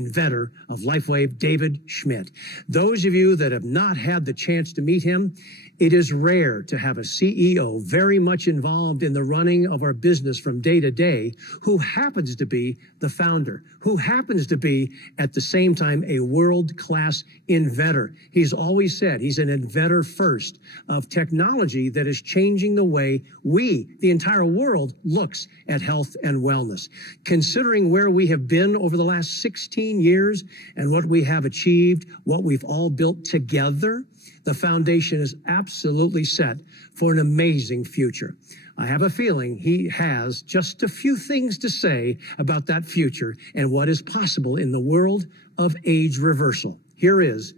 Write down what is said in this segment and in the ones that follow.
inventor of LifeWave, David Schmidt. Those of you that have not had the chance to meet him, it is rare to have a CEO very much involved in the running of our business from day to day who happens to be the founder, who happens to be at the same time a world-class inventor. He's always said he's an inventor first of technology that is changing the way we, the entire world, looks at health and wellness. Considering where we have been over the last 16 years and what we have achieved, what we've all built together, the foundation is absolutely set for an amazing future. I have a feeling he has just a few things to say about that future and what is possible in the world of age reversal. Here is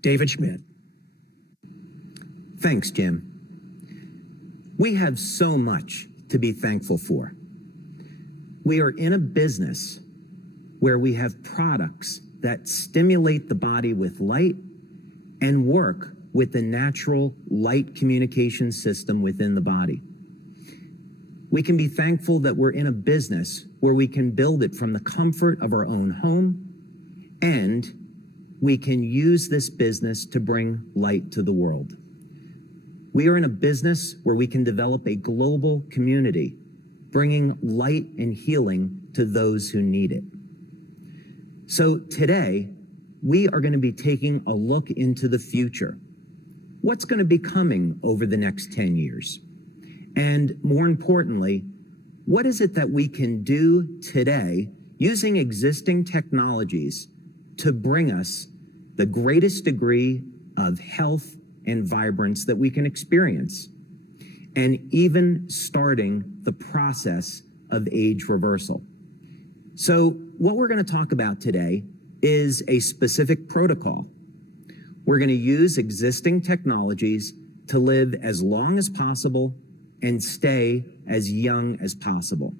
David Schmidt. Thanks, Jim. We have so much to be thankful for. We are in a business where we have products that stimulate the body with light and work with the natural light communication system within the body. We can be thankful that we're in a business where we can build it from the comfort of our own home, and we can use this business to bring light to the world. We are in a business where we can develop a global community, bringing light and healing to those who need it. So today, we are going to be taking a look into the future. What's going to be coming over the next 10 years? And more importantly, what is it that we can do today using existing technologies to bring us the greatest degree of health and vibrance that we can experience, and even starting the process of age reversal? So what we're going to talk about today is a specific protocol. We're going to use existing technologies to live as long as possible and stay as young as possible.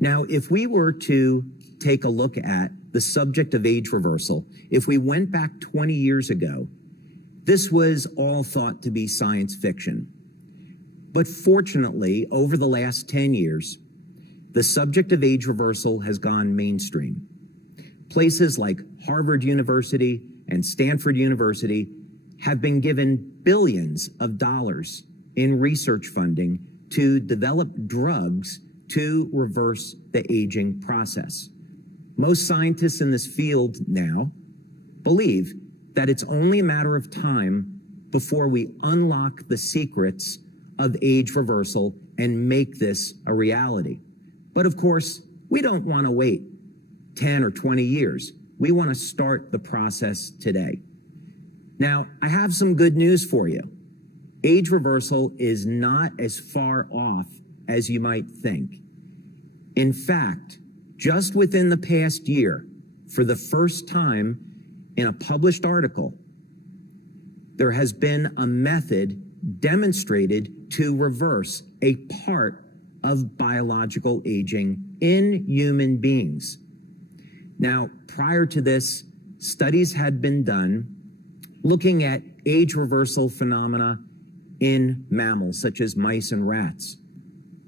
Now, if we were to take a look at the subject of age reversal, if we went back 20 years ago, this was all thought to be science fiction. But fortunately, over the last 10 years, the subject of age reversal has gone mainstream. Places like Harvard University and Stanford University have been given billions of dollars in research funding to develop drugs to reverse the aging process. Most scientists in this field now believe that it's only a matter of time before we unlock the secrets of age reversal and make this a reality. But of course, we don't want to wait 10 or 20 years. We want to start the process today. Now, I have some good news for you. Age reversal is not as far off as you might think. In fact, just within the past year, for the first time in a published article, there has been a method demonstrated to reverse a part of biological aging in human beings. Now, prior to this, studies had been done looking at age reversal phenomena in mammals, such as mice and rats.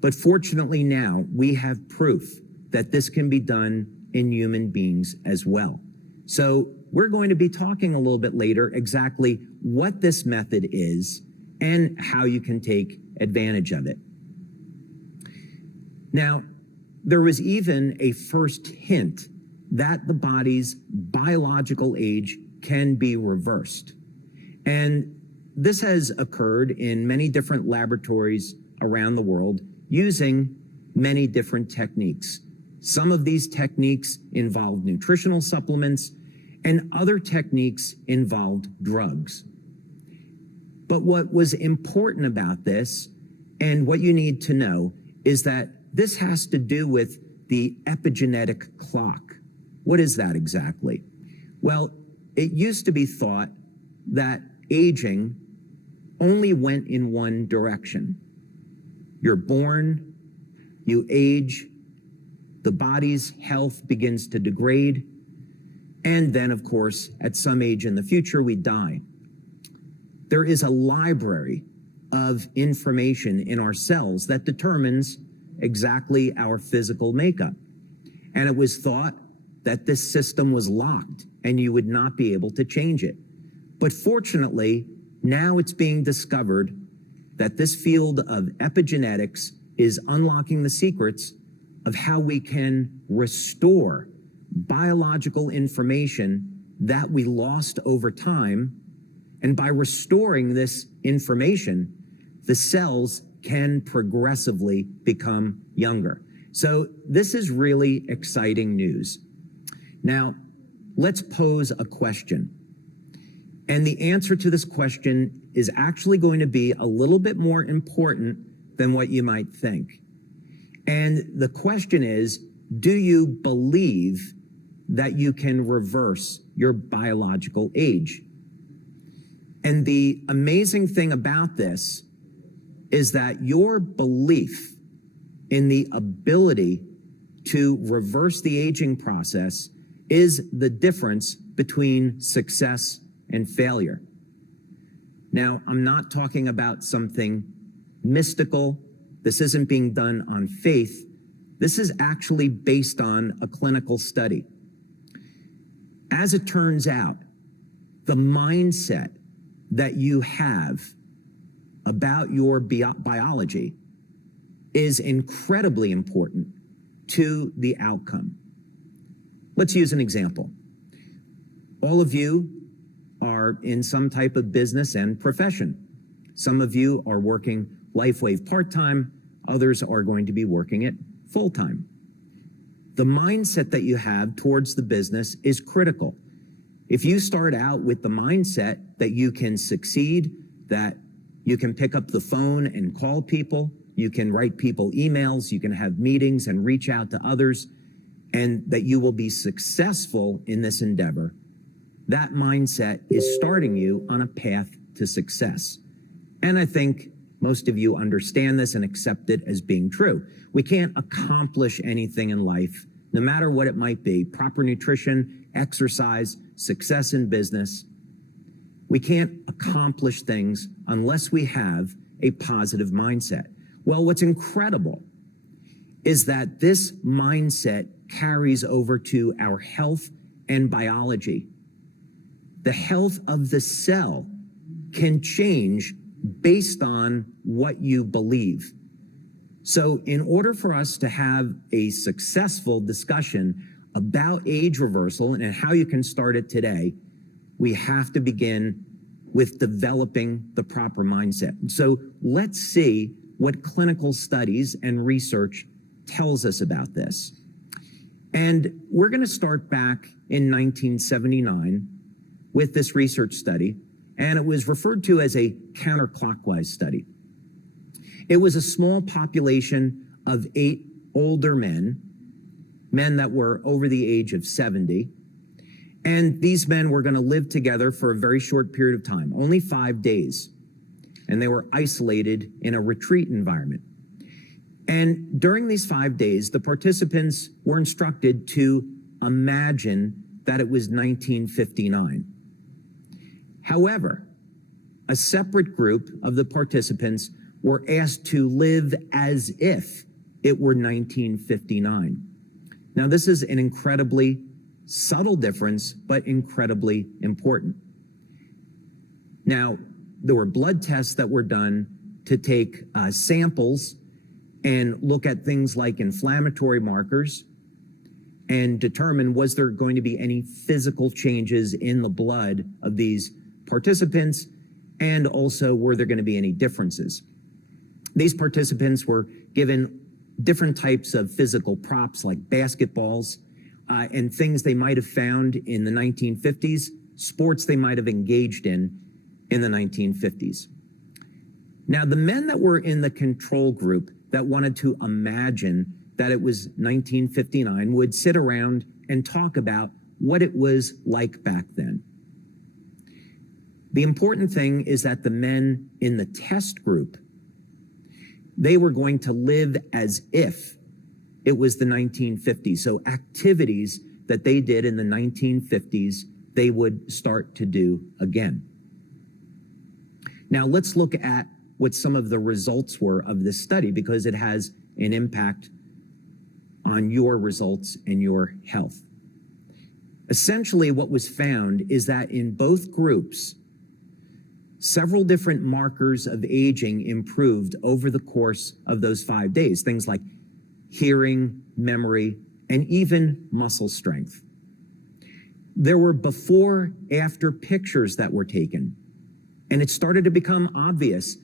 But fortunately now, we have proof that this can be done in human beings as well. So we're going to be talking a little bit later exactly what this method is and how you can take advantage of it. Now, there was even a first hint that the body's biological age can be reversed. And this has occurred in many different laboratories around the world using many different techniques. Some of these techniques involved nutritional supplements, and other techniques involved drugs. But what was important about this, and what you need to know, is that this has to do with the epigenetic clock. What is that exactly? Well, it used to be thought that aging only went in one direction. You're born, you age, the body's health begins to degrade, and then, of course, at some age in the future, we die. There is a library of information in our cells that determines exactly our physical makeup. And it was thought that this system was locked and you would not be able to change it. But fortunately, now it's being discovered that this field of epigenetics is unlocking the secrets of how we can restore biological information that we lost over time. And by restoring this information, the cells can progressively become younger. So this is really exciting news. Now, let's pose a question. And the answer to this question is actually going to be a little bit more important than what you might think. And the question is, do you believe that you can reverse your biological age? And the amazing thing about this is that your belief in the ability to reverse the aging process is the difference between success and failure. Now, I'm not talking about something mystical. This isn't being done on faith. This is actually based on a clinical study. As it turns out, the mindset that you have about your biology is incredibly important to the outcome. Let's use an example. All of you are in some type of business and profession. Some of you are working LifeWave part-time, others are going to be working it full-time. The mindset that you have towards the business is critical. If you start out with the mindset that you can succeed, that you can pick up the phone and call people, you can write people emails, you can have meetings and reach out to others, and that you will be successful in this endeavor, that mindset is starting you on a path to success. And I think most of you understand this and accept it as being true. We can't accomplish anything in life, no matter what it might be, proper nutrition, exercise, success in business. We can't accomplish things unless we have a positive mindset. Well, what's incredible is that this mindset carries over to our health and biology. The health of the cell can change based on what you believe. So in order for us to have a successful discussion about age reversal and how you can start it today, we have to begin with developing the proper mindset. So let's see what clinical studies and research tells us about this. And we're going to start back in 1979 with this research study, and it was referred to as a counterclockwise study. It was a small population of 8 older men that were over the age of 70. And these men were going to live together for a very short period of time, only 5 days. And they were isolated in a retreat environment. And during these 5 days, the participants were instructed to imagine that it was 1959. However, a separate group of the participants were asked to live as if it were 1959. Now, this is an incredibly subtle difference, but incredibly important. Now, there were blood tests that were done to take samples and look at things like inflammatory markers and determine was there going to be any physical changes in the blood of these participants, and also were there going to be any differences. These participants were given different types of physical props like basketballs and things they might have found in the 1950s, sports they might have engaged in the 1950s. Now, the men that were in the control group that wanted to imagine that it was 1959 would sit around and talk about what it was like back then. The important thing is that the men in the test group, they were going to live as if it was the 1950s. So activities that they did in the 1950s, they would start to do again. Now let's look at what some of the results were of this study, because it has an impact on your results and your health. Essentially, what was found is that in both groups, several different markers of aging improved over the course of those 5 days, things like hearing, memory, and even muscle strength. There were before-after pictures that were taken, and it started to become obvious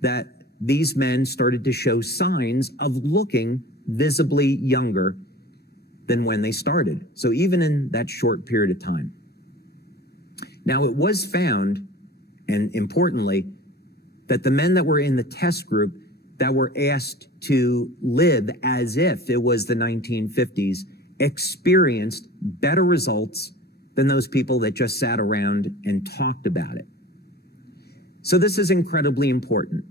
that these men started to show signs of looking visibly younger than when they started. So even in that short period of time. Now, it was found, and importantly, that the men that were in the test group that were asked to live as if it was the 1950s experienced better results than those people that just sat around and talked about it. So this is incredibly important.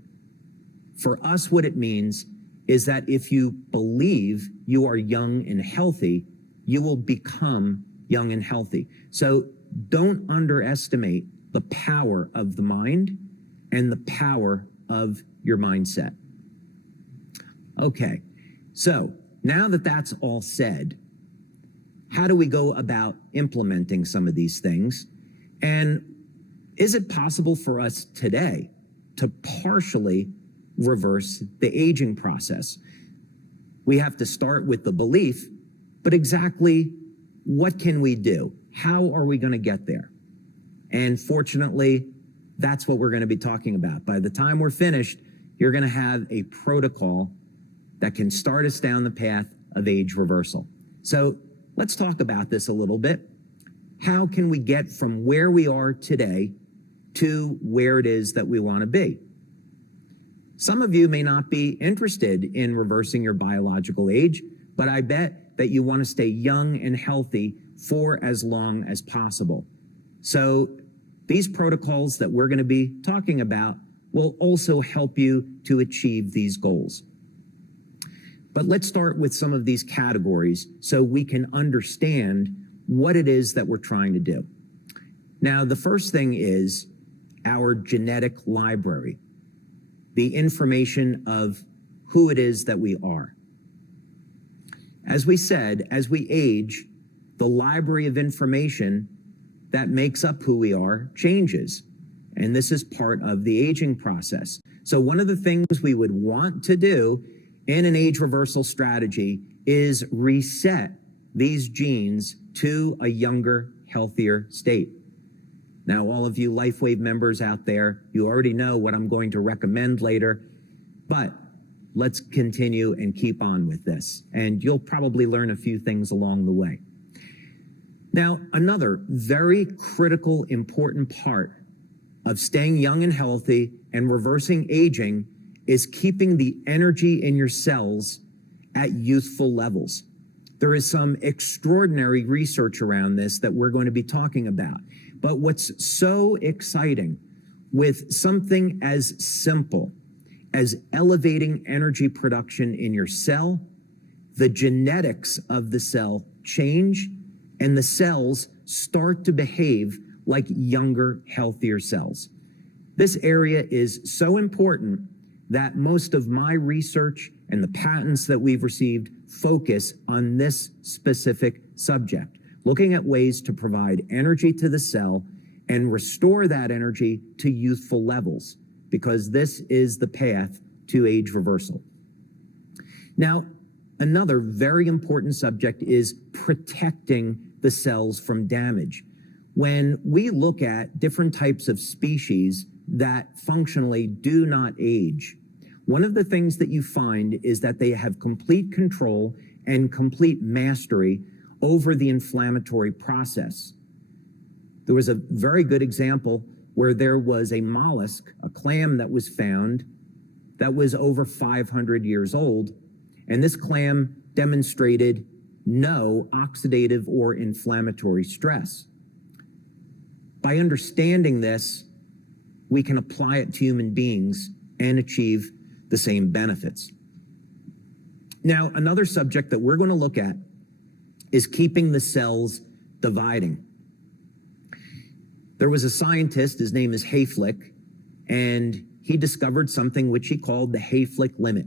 For us, what it means is that if you believe you are young and healthy, you will become young and healthy. So don't underestimate the power of the mind and the power of your mindset. Okay, so now that that's all said, how do we go about implementing some of these things? And is it possible for us today to partially reverse the aging process? We have to start with the belief, but exactly what can we do? How are we going to get there? And fortunately, that's what we're going to be talking about. By the time we're finished, you're going to have a protocol that can start us down the path of age reversal. So let's talk about this a little bit. How can we get from where we are today to where it is that we want to be? Some of you may not be interested in reversing your biological age, but I bet that you want to stay young and healthy for as long as possible. So these protocols that we're going to be talking about will also help you to achieve these goals. But let's start with some of these categories so we can understand what it is that we're trying to do. Now, the first thing is our genetic library, the information of who it is that we are. As we said, as we age, the library of information that makes up who we are changes. And this is part of the aging process. So one of the things we would want to do in an age reversal strategy is reset these genes to a younger, healthier state. Now, all of you LifeWave members out there, you already know what I'm going to recommend later, but let's continue and keep on with this. And you'll probably learn a few things along the way. Now, another very critical, important part of staying young and healthy and reversing aging is keeping the energy in your cells at youthful levels. There is some extraordinary research around this that we're going to be talking about. But what's so exciting with something as simple as elevating energy production in your cell, the genetics of the cell change and the cells start to behave like younger, healthier cells. This area is so important that most of my research and the patents that we've received focus on this specific subject, looking at ways to provide energy to the cell and restore that energy to youthful levels, because this is the path to age reversal. Now, another very important subject is protecting the cells from damage. When we look at different types of species that functionally do not age, one of the things that you find is that they have complete control and complete mastery over the inflammatory process. There was a very good example where there was a mollusk, a clam that was found that was over 500 years old, and this clam demonstrated no oxidative or inflammatory stress. By understanding this, we can apply it to human beings and achieve the same benefits. Now, another subject that we're going to look at is keeping the cells dividing. There was a scientist, his name is Hayflick, and he discovered something which he called the Hayflick limit.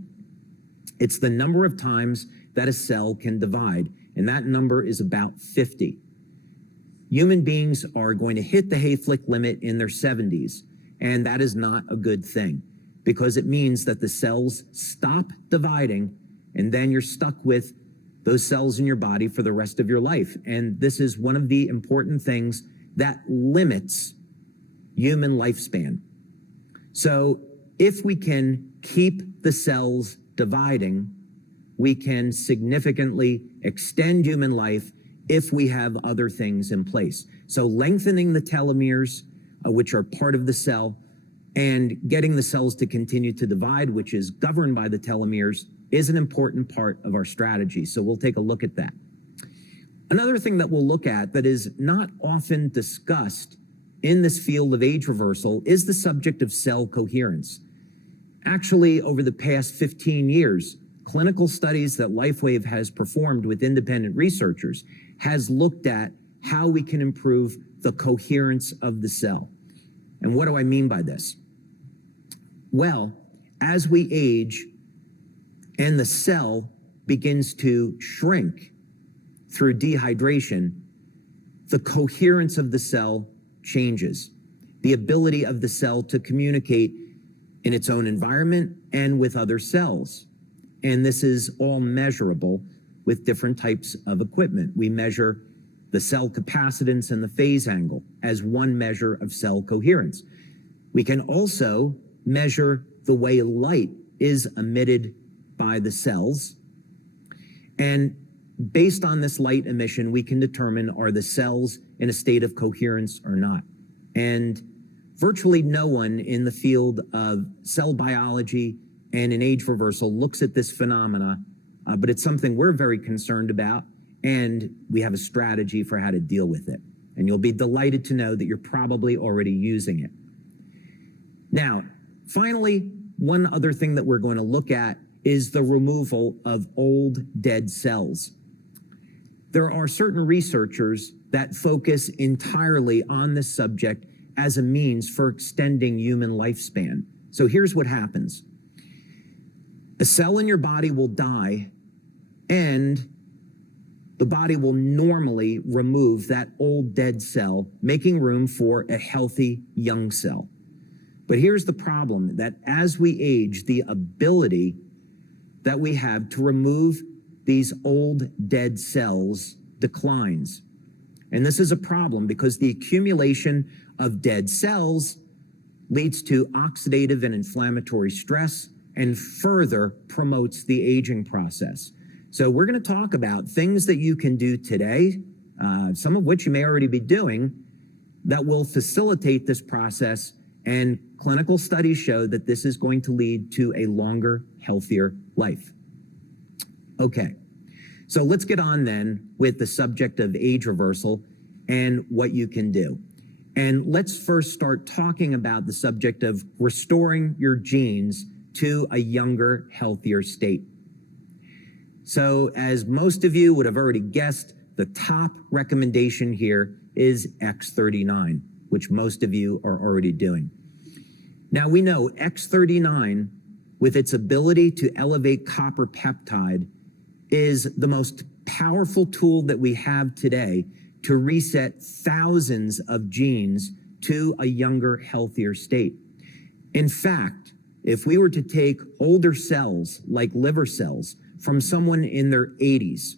It's the number of times that a cell can divide, and that number is about 50. human beings are going to hit the Hayflick limit in their 70s, and that is not a good thing because it means that the cells stop dividing, and then you're stuck with those cells in your body for the rest of your life. And this is one of the important things that limits human lifespan. So if we can keep the cells dividing, we can significantly extend human life if we have other things in place. So lengthening the telomeres, which are part of the cell, and getting the cells to continue to divide, which is governed by the telomeres, is an important part of our strategy. So we'll take a look at that. Another thing that we'll look at that is not often discussed in this field of age reversal is the subject of cell coherence. Actually, over the past 15 years, clinical studies that LifeWave has performed with independent researchers has looked at how we can improve the coherence of the cell. And what do I mean by this? Well, as we age and the cell begins to shrink through dehydration, the coherence of the cell changes. The ability of the cell to communicate in its own environment and with other cells. And this is all measurable with different types of equipment. We measure the cell capacitance and the phase angle as one measure of cell coherence. We can also measure the way light is emitted by the cells. And based on this light emission, we can determine are the cells in a state of coherence or not. And virtually no one in the field of cell biology and in age reversal looks at this phenomena, but it's something we're very concerned about, and we have a strategy for how to deal with it. And you'll be delighted to know that you're probably already using it. Now, finally, one other thing that we're going to look at is the removal of old dead cells. There are certain researchers that focus entirely on this subject as a means for extending human lifespan. So here's what happens. A cell in your body will die, and the body will normally remove that old dead cell, making room for a healthy young cell. But here's the problem, that as we age, the ability that we have to remove these old dead cells declines. And this is a problem because the accumulation of dead cells leads to oxidative and inflammatory stress and further promotes the aging process. So we're going to talk about things that you can do today, some of which you may already be doing, that will facilitate this process, and clinical studies show that this is going to lead to a longer, healthier life. Okay, so let's get on then with the subject of age reversal and what you can do. And let's first start talking about the subject of restoring your genes to a younger, healthier state. So as most of you would have already guessed, the top recommendation here is X39, which most of you are already doing. Now we know X39, with its ability to elevate copper peptide, is the most powerful tool that we have today to reset thousands of genes to a younger, healthier state. In fact, if we were to take older cells, like liver cells, from someone in their 80s,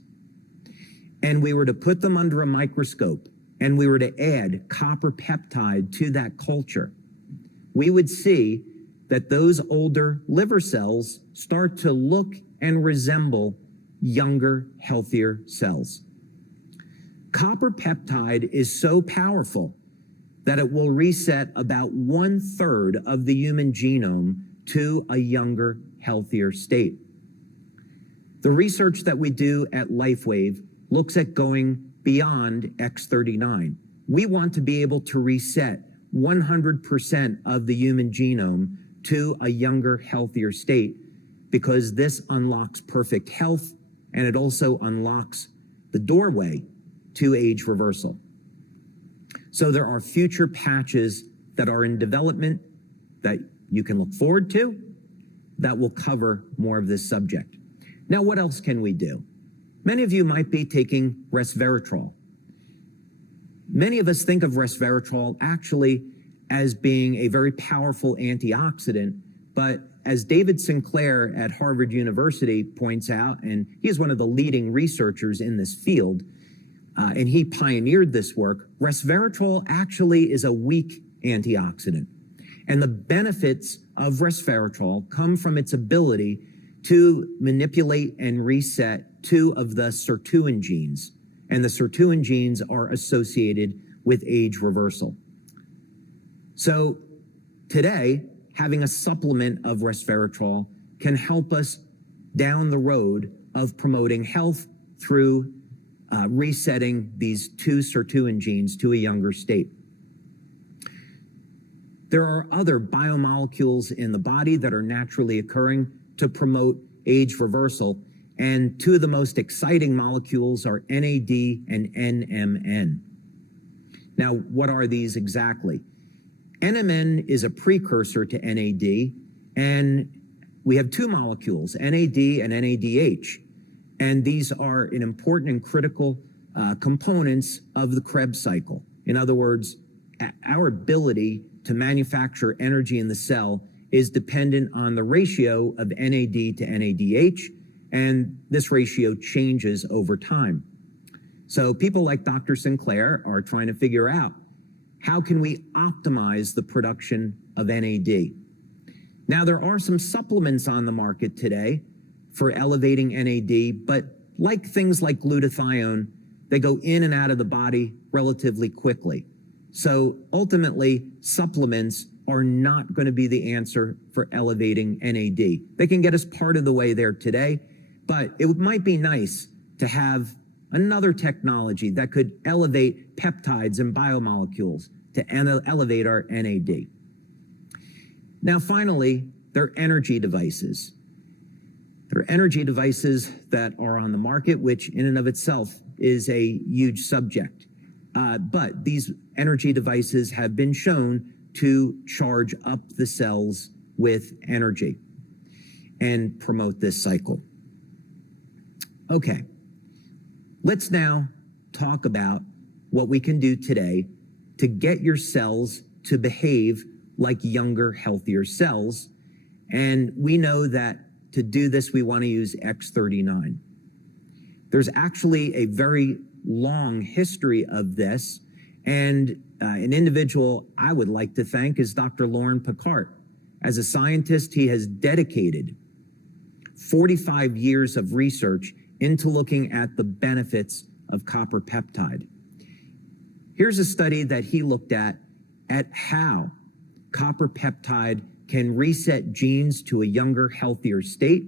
and we were to put them under a microscope, and we were to add copper peptide to that culture, we would see that those older liver cells start to look and resemble younger, healthier cells. Copper peptide is so powerful that it will reset about 1/3 of the human genome to a younger, healthier state. The research that we do at LifeWave looks at going beyond X39. We want to be able to reset 100% of the human genome to a younger, healthier state, because this unlocks perfect health, and it also unlocks the doorway to age reversal. So there are future patches that are in development that you can look forward to that will cover more of this subject. Now, what else can we do? Many of you might be taking resveratrol. Many of us think of resveratrol actually as being a very powerful antioxidant, but as David Sinclair at Harvard University points out, and he is one of the leading researchers in this field, and he pioneered this work, resveratrol actually is a weak antioxidant. And the benefits of resveratrol come from its ability to manipulate and reset two of the sirtuin genes. And the sirtuin genes are associated with age reversal. So today, having a supplement of resveratrol can help us down the road of promoting health through resetting these two sirtuin genes to a younger state. There are other biomolecules in the body that are naturally occurring to promote age reversal, and two of the most exciting molecules are NAD and NMN. Now, what are these exactly? NMN is a precursor to NAD, and we have two molecules, NAD and NADH, and these are an important and critical components of the Krebs cycle. In other words, our ability to manufacture energy in the cell is dependent on the ratio of NAD to NADH, and this ratio changes over time. So people like Dr. Sinclair are trying to figure out, how can we optimize the production of NAD? Now, there are some supplements on the market today for elevating NAD, but like things like glutathione, they go in and out of the body relatively quickly. So ultimately, supplements are not going to be the answer for elevating NAD. They can get us part of the way there today, but it might be nice to have another technology that could elevate peptides and biomolecules to elevate our NAD. Now, finally, they're energy devices. There are energy devices that are on the market, which in and of itself is a huge subject. But these energy devices have been shown to charge up the cells with energy and promote this cycle. Okay, let's now talk about what we can do today to get your cells to behave like younger, healthier cells. And we know that to do this, we want to use X39. There's actually a very long history of this, and an individual I would like to thank is Dr. Lauren Picard. As a scientist, he has dedicated 45 years of research into looking at the benefits of copper peptide. Here's a study that he looked at how copper peptide can reset genes to a younger, healthier state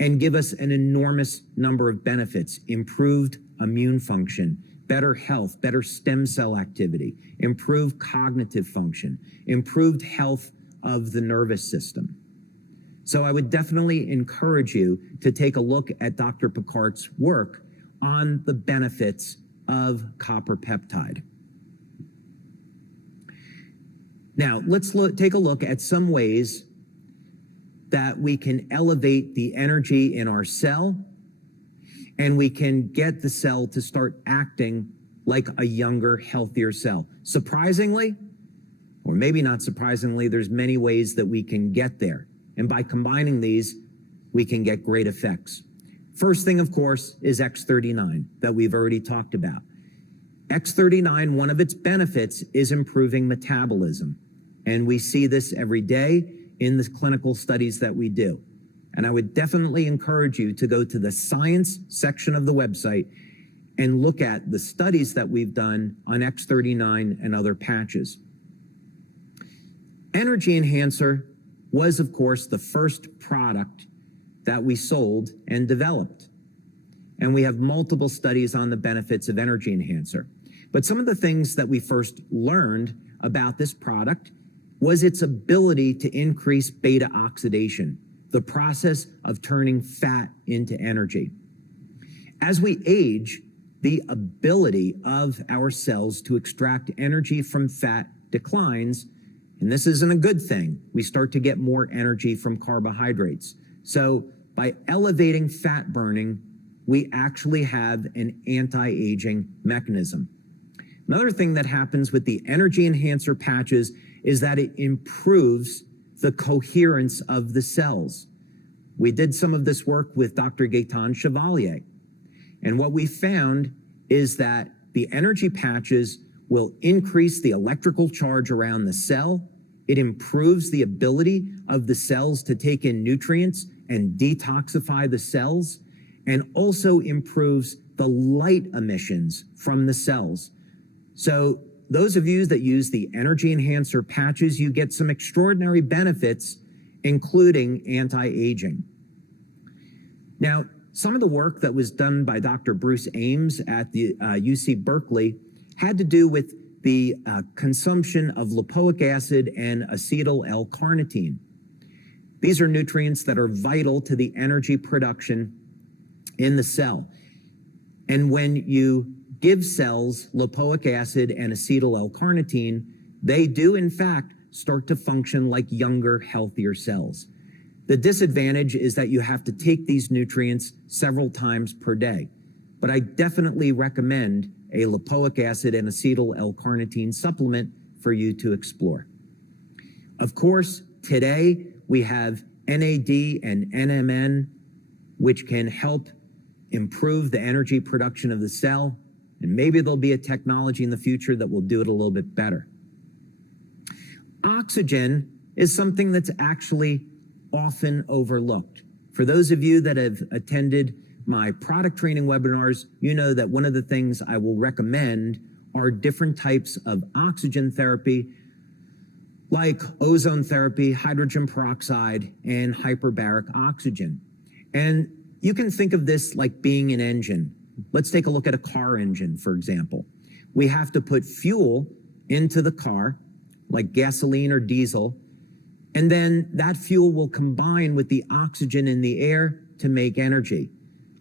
and give us an enormous number of benefits: improved immune function, better health, better stem cell activity, improved cognitive function, improved health of the nervous system. So I would definitely encourage you to take a look at Dr. Picard's work on the benefits of copper peptide. Now, let's take a look at some ways that we can elevate the energy in our cell, and we can get the cell to start acting like a younger, healthier cell. Surprisingly, or maybe not surprisingly, there's many ways that we can get there. And by combining these, we can get great effects. First thing, of course, is X39 that we've already talked about. X39, one of its benefits is improving metabolism. And we see this every day in the clinical studies that we do. And I would definitely encourage you to go to the science section of the website and look at the studies that we've done on X39 and other patches. Energy Enhancer was, of course, the first product that we sold and developed. And we have multiple studies on the benefits of Energy Enhancer. But some of the things that we first learned about this product was its ability to increase beta oxidation, the process of turning fat into energy. As we age, the ability of our cells to extract energy from fat declines, and this isn't a good thing. We start to get more energy from carbohydrates. So by elevating fat burning, we actually have an anti-aging mechanism. Another thing that happens with the energy enhancer patches is that it improves the coherence of the cells. We did some of this work with Dr. Gaetan Chevalier. And what we found is that the energy patches will increase the electrical charge around the cell. It improves the ability of the cells to take in nutrients and detoxify the cells, and also improves the light emissions from the cells. So those of you that use the energy enhancer patches, you get some extraordinary benefits, including anti-aging. Now, some of the work that was done by Dr. Bruce Ames at the UC Berkeley had to do with the consumption of lipoic acid and acetyl L-carnitine. These are nutrients that are vital to the energy production in the cell. And when you give cells lipoic acid and acetyl L-carnitine, they do in fact start to function like younger, healthier cells. The disadvantage is that you have to take these nutrients several times per day. But I definitely recommend a lipoic acid and acetyl L-carnitine supplement for you to explore. Of course, today we have NAD and NMN, which can help improve the energy production of the cell, and maybe there'll be a technology in the future that will do it a little bit better. Oxygen is something that's actually often overlooked. For those of you that have attended my product training webinars, you know that one of the things I will recommend are different types of oxygen therapy, like ozone therapy, hydrogen peroxide, and hyperbaric oxygen. And you can think of this like being an engine. Let's take a look at a car engine, for example. We have to put fuel into the car, like gasoline or diesel, and then that fuel will combine with the oxygen in the air to make energy.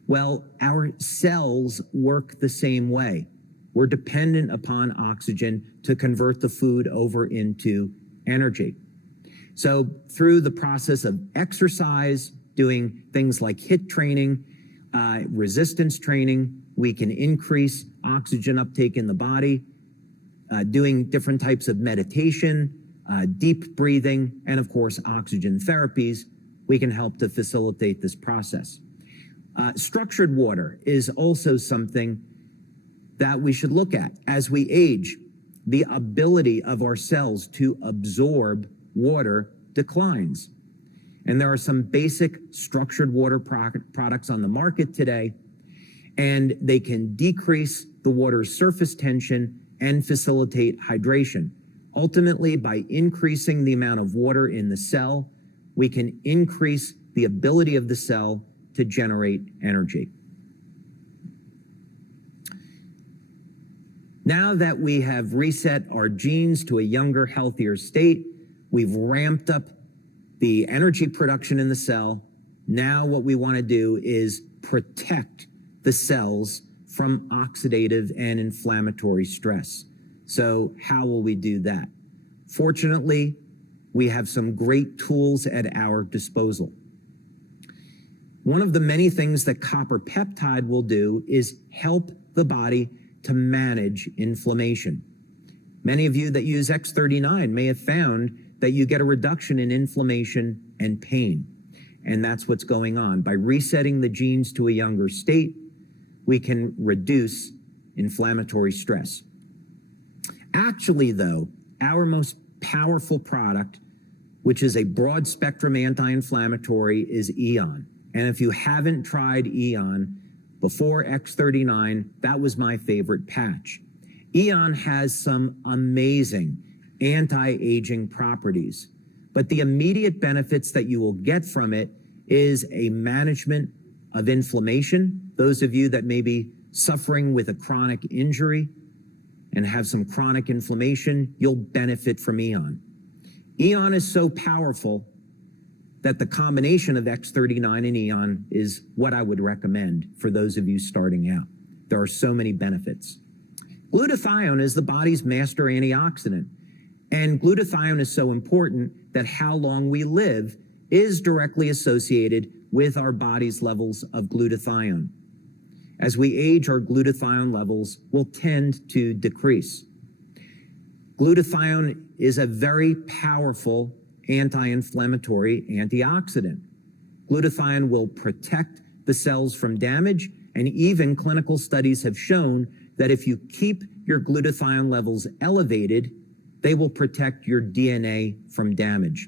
Well, our cells work the same way. We're dependent upon oxygen to convert the food over into energy. So through the process of exercise, doing things like HIIT training, resistance training, we can increase oxygen uptake in the body, doing different types of meditation, deep breathing, and of course, oxygen therapies, we can help to facilitate this process. Structured water is also something that we should look at. As we age, the ability of our cells to absorb water declines. And there are some basic structured water products on the market today, and they can decrease the water's surface tension and facilitate hydration. Ultimately, by increasing the amount of water in the cell, we can increase the ability of the cell to generate energy. Now that we have reset our genes to a younger, healthier state, we've ramped up the energy production in the cell. Now what we want to do is protect the cells from oxidative and inflammatory stress. So how will we do that? Fortunately, we have some great tools at our disposal. One of the many things that copper peptide will do is help the body to manage inflammation. Many of you that use X39 may have found that you get a reduction in inflammation and pain. And that's what's going on. By resetting the genes to a younger state, we can reduce inflammatory stress. Actually, though, our most powerful product, which is a broad spectrum anti-inflammatory, is Eon. And if you haven't tried Eon before X39, that was my favorite patch. Eon has some amazing anti-aging properties, but the immediate benefits that you will get from it is a management of inflammation. Those of you that may be suffering with a chronic injury and have some chronic inflammation, you'll benefit from Eon. Eon is so powerful that the combination of X39 and Eon is what I would recommend for those of you starting out. There are so many benefits. Glutathione is the body's master antioxidant, and glutathione is so important that how long we live is directly associated with our body's levels of glutathione. As we age, our glutathione levels will tend to decrease. Glutathione is a very powerful anti-inflammatory antioxidant. Glutathione will protect the cells from damage, and even clinical studies have shown that if you keep your glutathione levels elevated, they will protect your DNA from damage.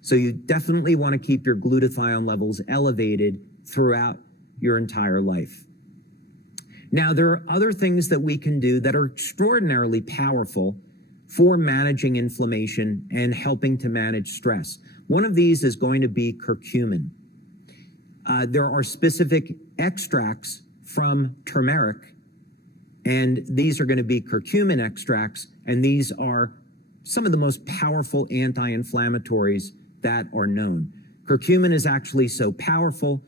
So you definitely want to keep your glutathione levels elevated throughout your entire life. Now, there are other things that we can do that are extraordinarily powerful for managing inflammation and helping to manage stress. One of these is going to be curcumin. There are specific extracts from turmeric, and these are going to be curcumin extracts, and these are some of the most powerful anti-inflammatories that are known. Curcumin is actually so powerful.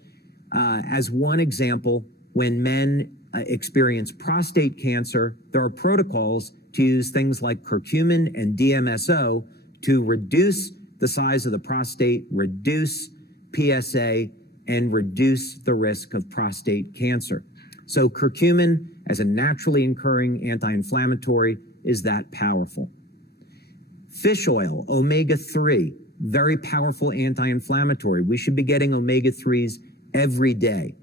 As one example, when men experience prostate cancer, there are protocols to use things like curcumin and DMSO to reduce the size of the prostate, reduce PSA, and reduce the risk of prostate cancer. So curcumin, as a naturally occurring anti-inflammatory, is that powerful. Fish oil, omega-3, very powerful anti-inflammatory. We should be getting omega-3s every day.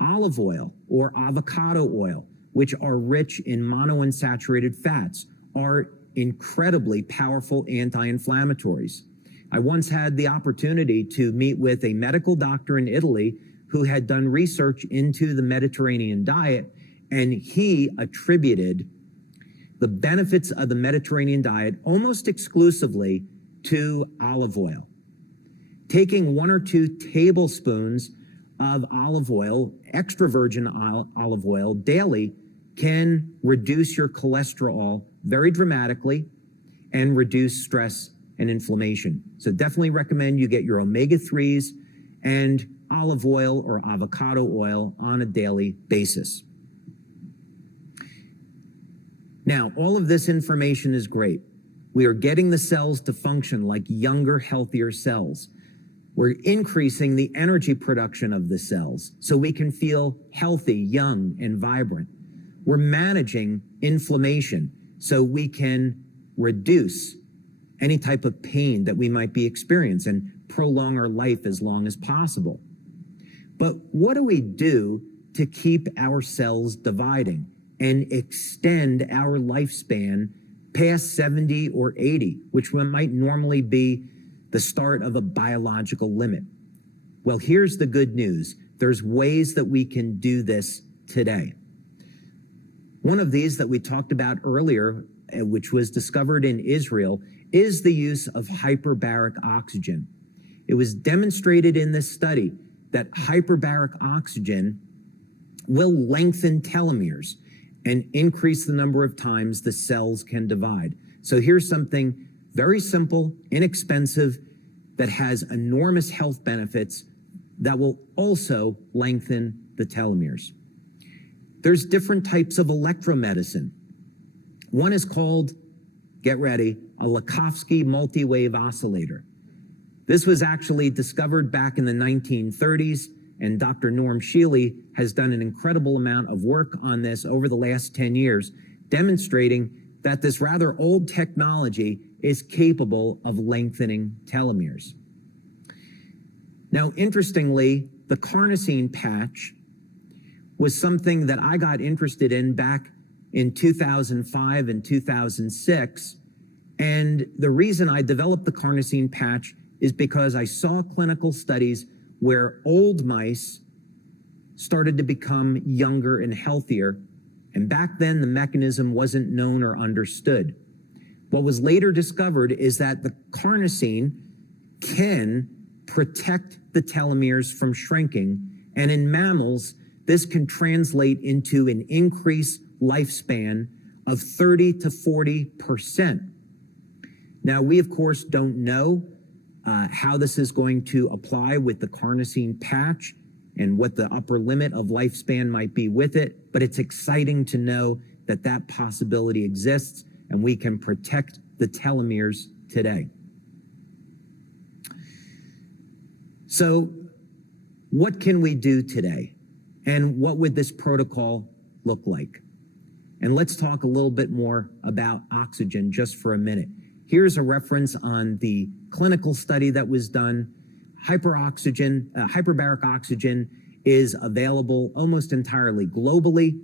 Olive oil or avocado oil, which are rich in monounsaturated fats, are incredibly powerful anti-inflammatories. I once had the opportunity to meet with a medical doctor in Italy who had done research into the Mediterranean diet, and he attributed the benefits of the Mediterranean diet almost exclusively to olive oil. Taking 1 or 2 tablespoons of olive oil, extra virgin olive oil daily, can reduce your cholesterol very dramatically and reduce stress and inflammation. So definitely recommend you get your omega-3s and olive oil or avocado oil on a daily basis. Now, all of this information is great. We are getting the cells to function like younger, healthier cells. We're increasing the energy production of the cells so we can feel healthy, young, and vibrant. We're managing inflammation so we can reduce any type of pain that we might be experiencing and prolong our life as long as possible. But what do we do to keep our cells dividing and extend our lifespan past 70 or 80, which might normally be the start of a biological limit? Well, here's the good news. There's ways that we can do this today. One of these that we talked about earlier, which was discovered in Israel, is the use of hyperbaric oxygen. It was demonstrated in this study that hyperbaric oxygen will lengthen telomeres and increase the number of times the cells can divide. So here's something very simple, inexpensive, that has enormous health benefits that will also lengthen the telomeres. There's different types of electromedicine. One is called, get ready, a Lakhovsky multi-wave oscillator. This was actually discovered back in the 1930s, and Dr. Norm Shealy has done an incredible amount of work on this over the last 10 years, demonstrating that this rather old technology is capable of lengthening telomeres. Now, interestingly, the carnosine patch was something that I got interested in back in 2005 and 2006. And the reason I developed the carnosine patch is because I saw clinical studies where old mice started to become younger and healthier. And back then, the mechanism wasn't known or understood. What was later discovered is that the carnosine can protect the telomeres from shrinking. And in mammals, this can translate into an increased lifespan of 30 to 40%. Now, we, of course, don't know how this is going to apply with the carnosine patch and what the upper limit of lifespan might be with it, but it's exciting to know that that possibility exists and we can protect the telomeres today. So what can we do today? And what would this protocol look like? And let's talk a little bit more about oxygen just for a minute. Here's a reference on the clinical study that was done. Hyperbaric oxygen is available almost entirely globally.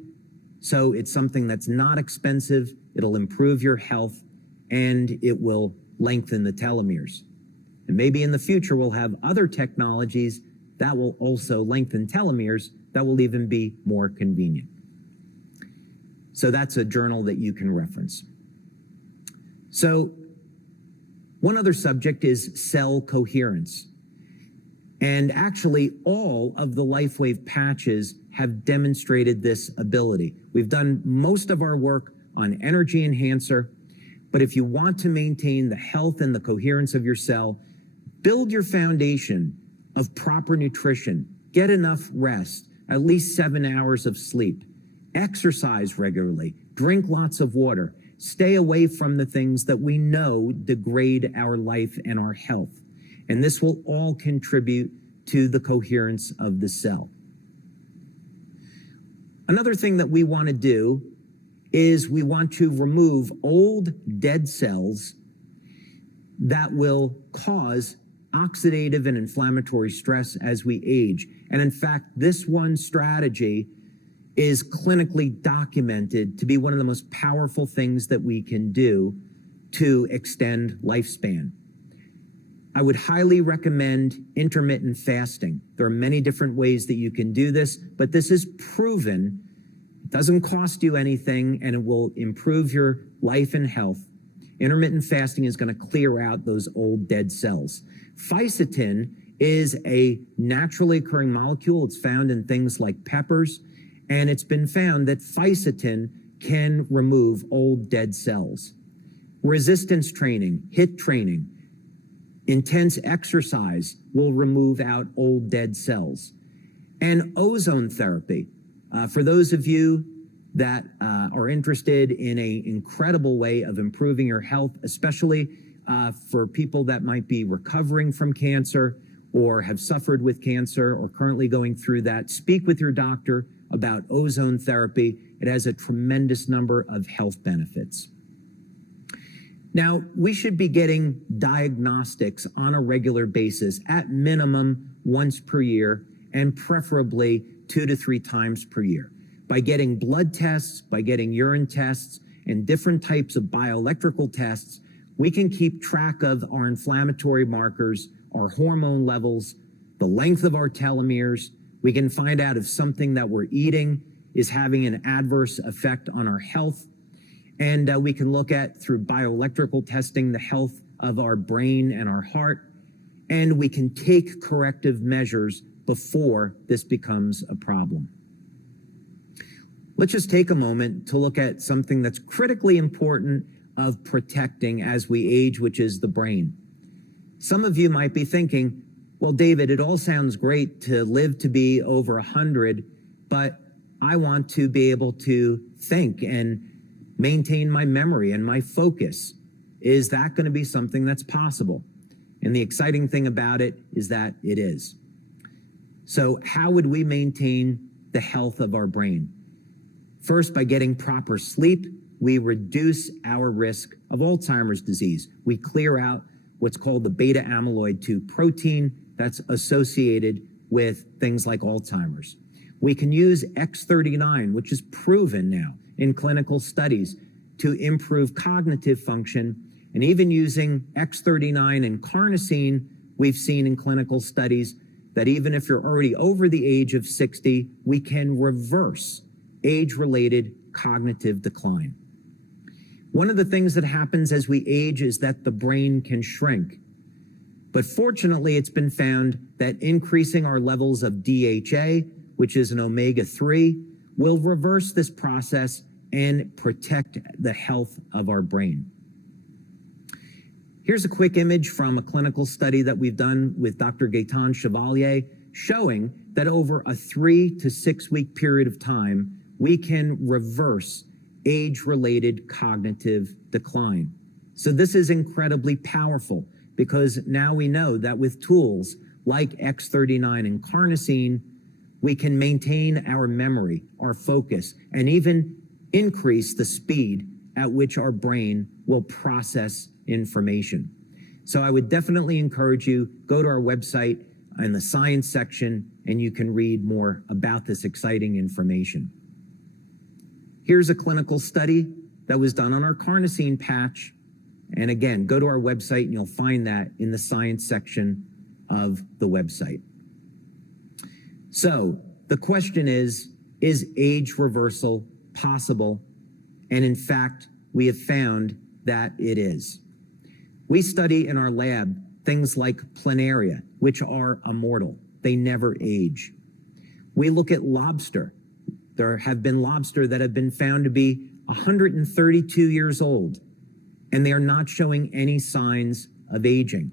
So it's something that's not expensive. It'll improve your health and it will lengthen the telomeres. And maybe in the future, we'll have other technologies that will also lengthen telomeres that will even be more convenient. So that's a journal that you can reference. So one other subject is cell coherence. And actually, all of the LifeWave patches have demonstrated this ability. We've done most of our work on energy enhancer, but if you want to maintain the health and the coherence of your cell, build your foundation of proper nutrition, get enough rest, at least 7 hours of sleep, exercise regularly, drink lots of water, stay away from the things that we know degrade our life and our health. And this will all contribute to the coherence of the cell. Another thing that we want to do is we want to remove old dead cells that will cause oxidative and inflammatory stress as we age. And in fact, this one strategy is clinically documented to be one of the most powerful things that we can do to extend lifespan. I would highly recommend intermittent fasting. There are many different ways that you can do this, but this is proven. It doesn't cost you anything, and it will improve your life and health. Intermittent fasting is going to clear out those old dead cells. Fisetin is a naturally occurring molecule. It's found in things like peppers, and it's been found that fisetin can remove old dead cells. Resistance training, HIIT training, intense exercise will remove out old dead cells. And ozone therapy. For those of you that are interested in an incredible way of improving your health, especially for people that might be recovering from cancer or have suffered with cancer or currently going through that, speak with your doctor about ozone therapy. It has a tremendous number of health benefits. Now, we should be getting diagnostics on a regular basis, at minimum once per year, and preferably 2 to 3 times per year. By getting blood tests, by getting urine tests, and different types of bioelectrical tests, we can keep track of our inflammatory markers, our hormone levels, the length of our telomeres. We can find out if something that we're eating is having an adverse effect on our health. And we can look at, through bioelectrical testing, the health of our brain and our heart. And we can take corrective measures before this becomes a problem. Let's just take a moment to look at something that's critically important of protecting as we age, which is the brain. Some of you might be thinking, well, David, it all sounds great to live to be over 100, but I want to be able to think and maintain my memory and my focus. Is that going to be something that's possible? And the exciting thing about it is that it is. So how would we maintain the health of our brain? First, by getting proper sleep, we reduce our risk of Alzheimer's disease. We clear out what's called the beta amyloid 2 protein that's associated with things like Alzheimer's. We can use X39, which is proven now in clinical studies to improve cognitive function. And even using X39 and carnosine, we've seen in clinical studies that even if you're already over the age of 60, we can reverse age-related cognitive decline. One of the things that happens as we age is that the brain can shrink. But fortunately, it's been found that increasing our levels of DHA, which is an omega-3, will reverse this process and protect the health of our brain. Here's a quick image from a clinical study that we've done with Dr. Gaetan Chevalier, showing that over a 3 to 6 week period of time, we can reverse age-related cognitive decline. So this is incredibly powerful because now we know that with tools like X39 and carnosine, We can maintain our memory, our focus, and even increase the speed at which our brain will process information. So I would definitely encourage you, go to our website in the science section, and you can read more about this exciting information. Here's a clinical study that was done on our carnosine patch. And again, go to our website and you'll find that in the science section of the website. So the question is age reversal possible? And in fact, we have found that it is. We study in our lab things like planaria, which are immortal. They never age. We look at lobster. There have been lobster that have been found to be 132 years old, and they are not showing any signs of aging.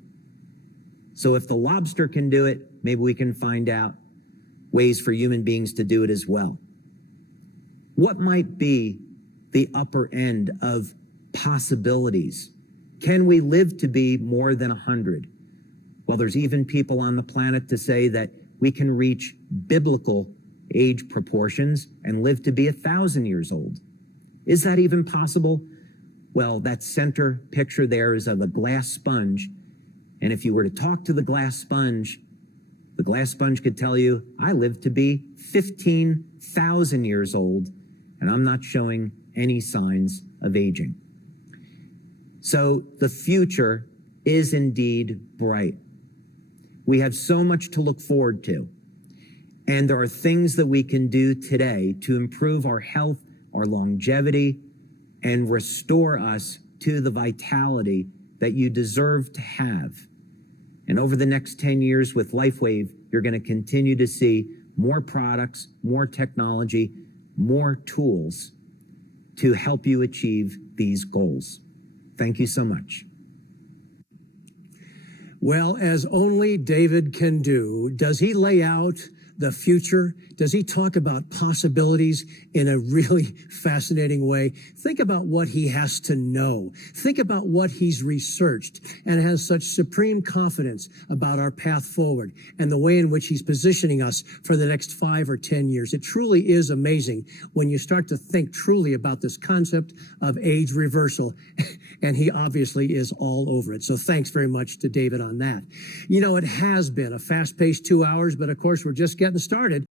So if the lobster can do it, maybe we can find out ways for human beings to do it as well. What might be the upper end of possibilities? Can we live to be more than 100? Well, there's even people on the planet to say that we can reach biblical age proportions and live to be 1,000 years old. Is that even possible? Well, that center picture there is of a glass sponge. And if you were to talk to the glass sponge could tell you, I live to be 15,000 years old, and I'm not showing any signs of aging. So the future is indeed bright. We have so much to look forward to. And there are things that we can do today to improve our health, our longevity, and restore us to the vitality that you deserve to have. And over the next 10 years with LifeWave, you're going to continue to see more products, more technology, more tools to help you achieve these goals. Thank you so much. Well, as only David can do, does he lay out the future? Does he talk about possibilities in a really fascinating way? Think about what he has to know. Think about what he's researched and has such supreme confidence about our path forward and the way in which he's positioning us for the next 5 or 10 years. It truly is amazing when you start to think truly about this concept of age reversal. And he obviously is all over it. So thanks very much to David on that. You know, it has been a fast-paced 2 hours, but of course, we're just getting started.